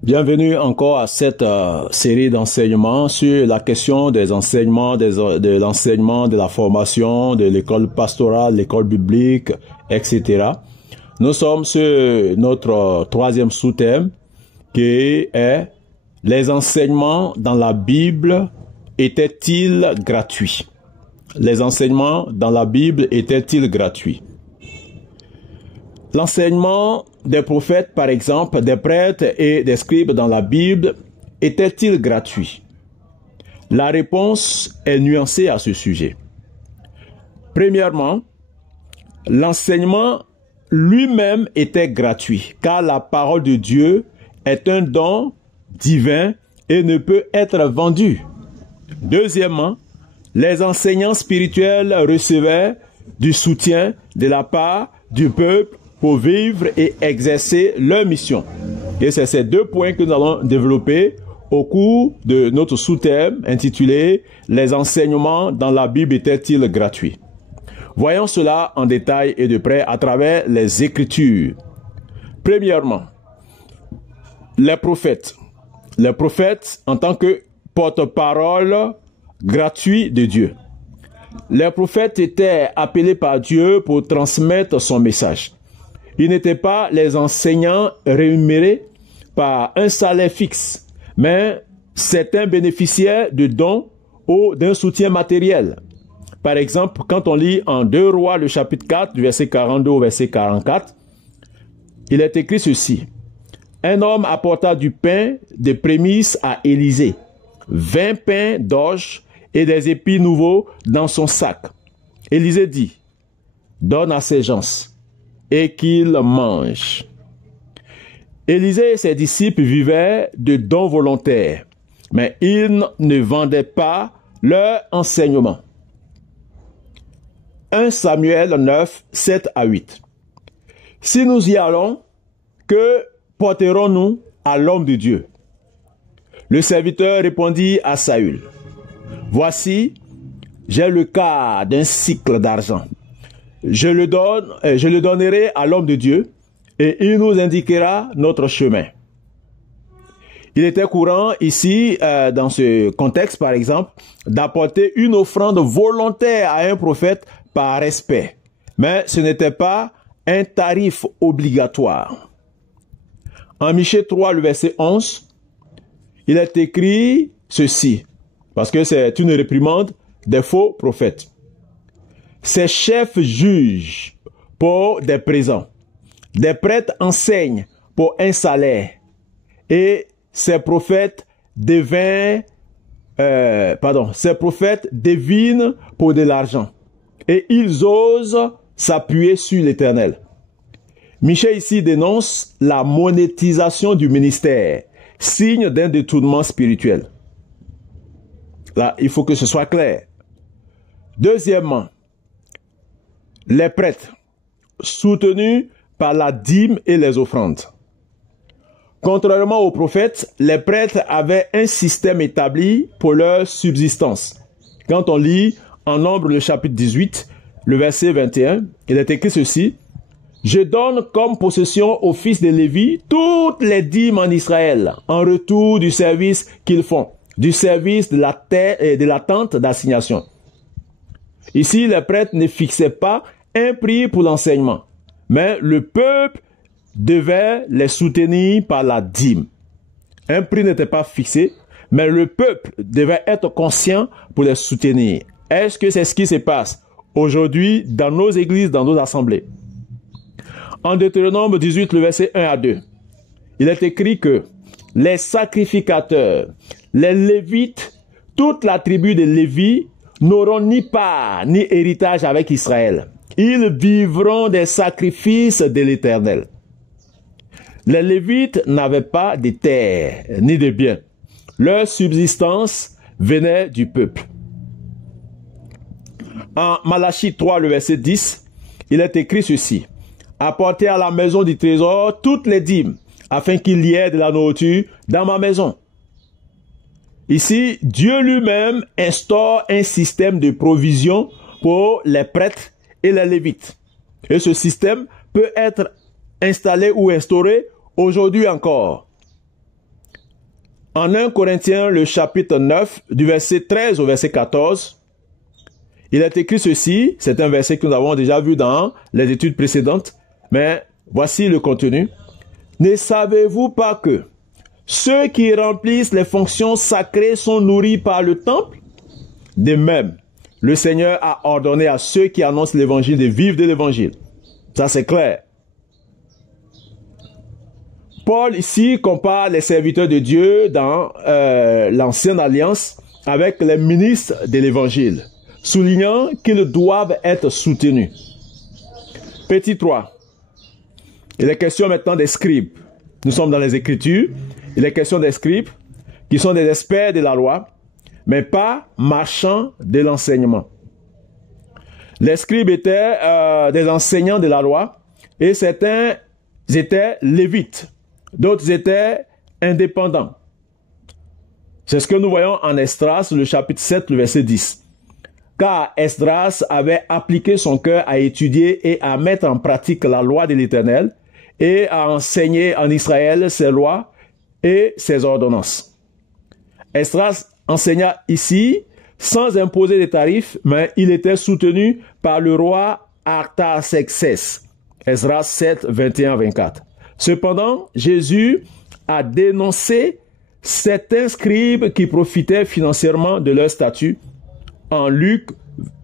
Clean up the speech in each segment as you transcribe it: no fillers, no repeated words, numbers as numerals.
Bienvenue encore à cette série d'enseignements sur la question des enseignements, de l'enseignement, de la formation, de l'école pastorale, l'école biblique, etc. Nous sommes sur notre troisième sous-thème qui est « Les enseignements dans la Bible étaient-ils gratuits ?» Les enseignements dans la Bible étaient-ils gratuits? L'enseignement des prophètes, par exemple, des prêtres et des scribes dans la Bible, était-il gratuit? La réponse est nuancée à ce sujet. Premièrement, l'enseignement lui-même était gratuit, car la parole de Dieu est un don divin et ne peut être vendu. Deuxièmement, les enseignants spirituels recevaient du soutien de la part du peuple pour vivre et exercer leur mission. Et c'est ces deux points que nous allons développer au cours de notre sous-thème intitulé « Les enseignements dans la Bible étaient-ils gratuits ?» Voyons cela en détail et de près à travers les Écritures. Premièrement, les prophètes. Les prophètes en tant que porte-parole gratuit de Dieu. Les prophètes étaient appelés par Dieu pour transmettre son message. Ils n'étaient pas les enseignants rémunérés par un salaire fixe, mais certains bénéficiaient de dons ou d'un soutien matériel. Par exemple, quand on lit en 2 Rois, le chapitre 4, du verset 42 au verset 44, il est écrit ceci. « Un homme apporta du pain de prémices à Élisée, 20 pains d'orge et des épis nouveaux dans son sac. Élisée dit, « Donne à ces gens et qu'ils mangent. » Élisée et ses disciples vivaient de dons volontaires, mais ils ne vendaient pas leur enseignement. 1 Samuel 9, 7 à 8. Si nous y allons, que porterons-nous à l'homme de Dieu? Le serviteur répondit à Saül, « Voici, j'ai le quart d'un sicle d'argent. Je le donnerai à l'homme de Dieu, et il nous indiquera notre chemin. » Il était courant ici, dans ce contexte par exemple, d'apporter une offrande volontaire à un prophète par respect. Mais ce n'était pas un tarif obligatoire. En Michée 3, le verset 11, il est écrit ceci, parce que c'est une réprimande des faux prophètes. Ces chefs jugent pour des présents. Des prêtres enseignent pour un salaire. Et ces prophètes devinent pour de l'argent. Et ils osent s'appuyer sur l'Éternel. Michée ici dénonce la monétisation du ministère, signe d'un détournement spirituel. Là, il faut que ce soit clair. Deuxièmement, les prêtres, soutenus par la dîme et les offrandes. Contrairement aux prophètes, les prêtres avaient un système établi pour leur subsistance. Quand on lit en Nombre le chapitre 18, le verset 21, il est écrit ceci. « Je donne comme possession aux fils de Lévi toutes les dîmes en Israël, en retour du service qu'ils font, du service de la terre et de la tente d'assignation. » Ici, les prêtres ne fixaient pas un prix pour l'enseignement, mais le peuple devait les soutenir par la dîme. Un prix n'était pas fixé, mais le peuple devait être conscient pour les soutenir. Est-ce que c'est ce qui se passe aujourd'hui dans nos églises, dans nos assemblées? En Deutéronome 18, le verset 1 à 2, il est écrit que les sacrificateurs, les Lévites, toute la tribu de Lévi n'auront ni part ni héritage avec Israël. Ils vivront des sacrifices de l'Éternel. Les Lévites n'avaient pas de terre ni de biens. Leur subsistance venait du peuple. En Malachie 3, le verset 10, il est écrit ceci. « Apportez à la maison du trésor toutes les dîmes, afin qu'il y ait de la nourriture dans ma maison. » Ici, Dieu lui-même instaure un système de provision pour les prêtres et les Lévites. Et ce système peut être installé ou instauré aujourd'hui encore. En 1 Corinthiens, le chapitre 9, du verset 13 au verset 14, il est écrit ceci, c'est un verset que nous avons déjà vu dans les études précédentes, mais voici le contenu. Ne savez-vous pas que ceux qui remplissent les fonctions sacrées sont nourris par le temple? De même, le Seigneur a ordonné à ceux qui annoncent l'évangile de vivre de l'évangile. Ça, c'est clair. Paul, ici, compare les serviteurs de Dieu dans l'ancienne alliance avec les ministres de l'évangile, soulignant qu'ils doivent être soutenus. Petit 3. Il est question maintenant des scribes. Nous sommes dans les Écritures. Il est question des scribes qui sont des experts de la loi, mais pas marchands de l'enseignement. Les scribes étaient des enseignants de la loi et certains étaient lévites. D'autres étaient indépendants. C'est ce que nous voyons en Esdras, le chapitre 7, le verset 10. Car Esdras avait appliqué son cœur à étudier et à mettre en pratique la loi de l'Éternel et à enseigner en Israël ses lois et ses ordonnances. Esdras enseigna ici sans imposer des tarifs, mais il était soutenu par le roi Artaxerxès. Esdras 7, 21-24. Cependant, Jésus a dénoncé certains scribes qui profitaient financièrement de leur statut en Luc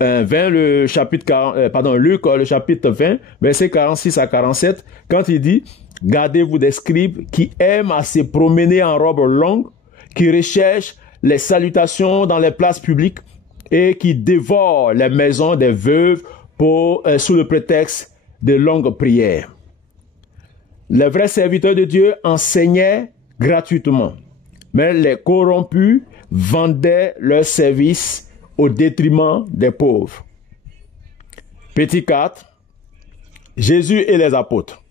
20, le chapitre Luc, le chapitre 20, versets 46 à 47, quand il dit « Gardez-vous des scribes qui aiment à se promener en robe longue, qui recherchent les salutations dans les places publiques et qui dévorent les maisons des veuves sous le prétexte de longues prières. » Les vrais serviteurs de Dieu enseignaient gratuitement, mais les corrompus vendaient leurs services au détriment des pauvres. Petit 4. Jésus et les apôtres.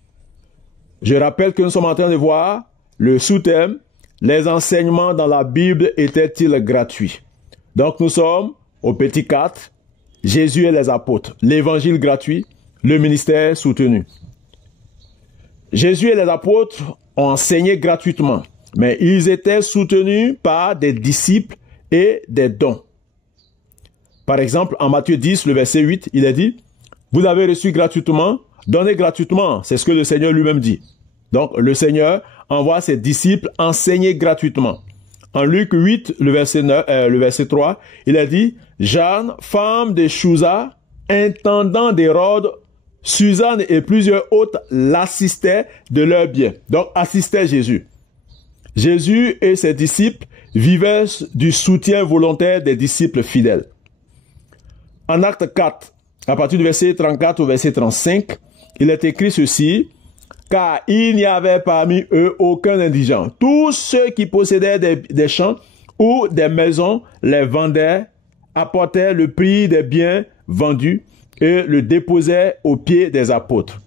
Je rappelle que nous sommes en train de voir le sous-thème « Les enseignements dans la Bible étaient-ils gratuits ?» Donc nous sommes au petit 4. Jésus et les apôtres. L'évangile gratuit, le ministère soutenu. Jésus et les apôtres ont enseigné gratuitement, mais ils étaient soutenus par des disciples et des dons. Par exemple, en Matthieu 10, le verset 8, il est dit « Vous avez reçu gratuitement, donnez gratuitement. » C'est ce que le Seigneur lui-même dit. Donc, le Seigneur envoie ses disciples enseigner gratuitement. En Luc 8, le verset 3, il a dit « Jeanne, femme de Chouza, intendant d'Hérode, Suzanne et plusieurs autres l'assistaient de leurs biens. » Donc, assistait Jésus. Jésus et ses disciples vivaient du soutien volontaire des disciples fidèles. En Acte 4, à partir du verset 34 au verset 35, il est écrit ceci, « Car il n'y avait parmi eux aucun indigent. Tous ceux qui possédaient des champs ou des maisons les vendaient, apportaient le prix des biens vendus et le déposaient aux pieds des apôtres. »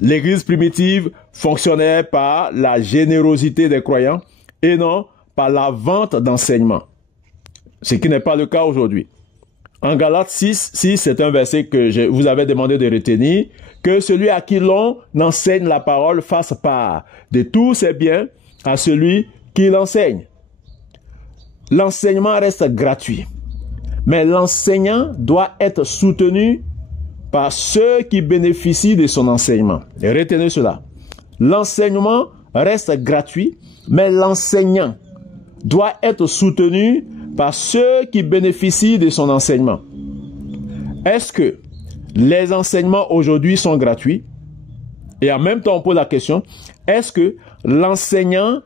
L'Église primitive fonctionnait par la générosité des croyants et non par la vente d'enseignement, ce qui n'est pas le cas aujourd'hui. En Galates 6, c'est un verset que je vous avais demandé de retenir, que celui à qui l'on enseigne la parole fasse part de tous ses biens à celui qui l'enseigne. L'enseignement reste gratuit, mais l'enseignant doit être soutenu par ceux qui bénéficient de son enseignement. Et retenez cela. L'enseignement reste gratuit, mais l'enseignant doit être soutenu par ceux qui bénéficient de son enseignement. Est-ce que les enseignements aujourd'hui sont gratuits? Et en même temps, on pose la question, est-ce que l'enseignant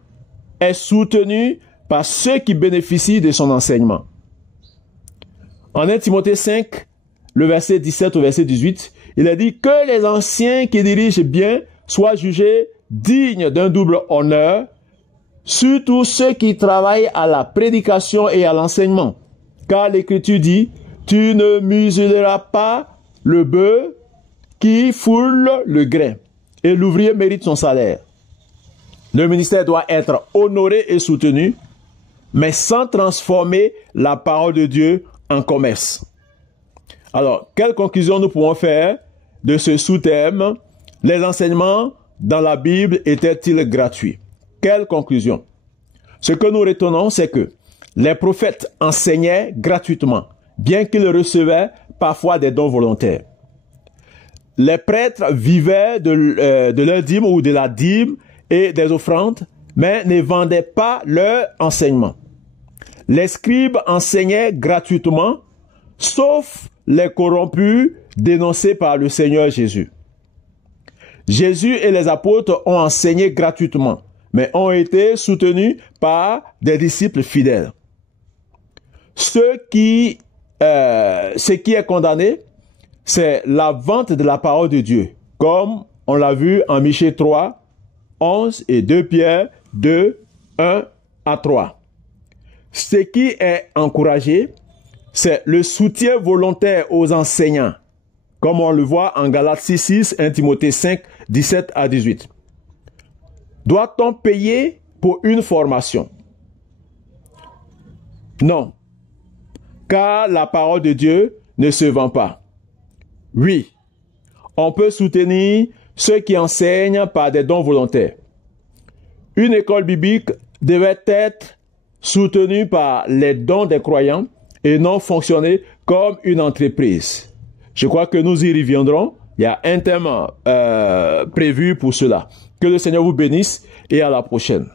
est soutenu par ceux qui bénéficient de son enseignement? En 1 Timothée 5, le verset 17 au verset 18, il a dit que les anciens qui dirigent bien soient jugés dignes d'un double honneur, surtout ceux qui travaillent à la prédication et à l'enseignement. Car l'Écriture dit, tu ne muselleras pas le bœuf qui foule le grain, et l'ouvrier mérite son salaire. Le ministère doit être honoré et soutenu, mais sans transformer la parole de Dieu en commerce. Alors, quelle conclusion nous pouvons faire de ce sous-thème? Les enseignements dans la Bible étaient-ils gratuits? Quelle conclusion? Ce que nous retenons, c'est que les prophètes enseignaient gratuitement, bien qu'ils recevaient parfois des dons volontaires. Les prêtres vivaient de leur dîme ou de la dîme et des offrandes, mais ne vendaient pas leur enseignement. Les scribes enseignaient gratuitement, sauf les corrompus dénoncés par le Seigneur Jésus. Jésus et les apôtres ont enseigné gratuitement, mais ont été soutenus par des disciples fidèles. Ce qui est condamné, c'est la vente de la parole de Dieu, comme on l'a vu en Michée 3, 11 et 2 Pierre 2, 1 à 3. Ce qui est encouragé, c'est le soutien volontaire aux enseignants, comme on le voit en Galates 6, 6, 1 Timothée 5, 17 à 18. Doit-on payer pour une formation? Non, car la parole de Dieu ne se vend pas. Oui, on peut soutenir ceux qui enseignent par des dons volontaires. Une école biblique devait être soutenue par les dons des croyants et non fonctionner comme une entreprise. Je crois que nous y reviendrons. Il y a un thème prévu pour cela. Que le Seigneur vous bénisse et à la prochaine.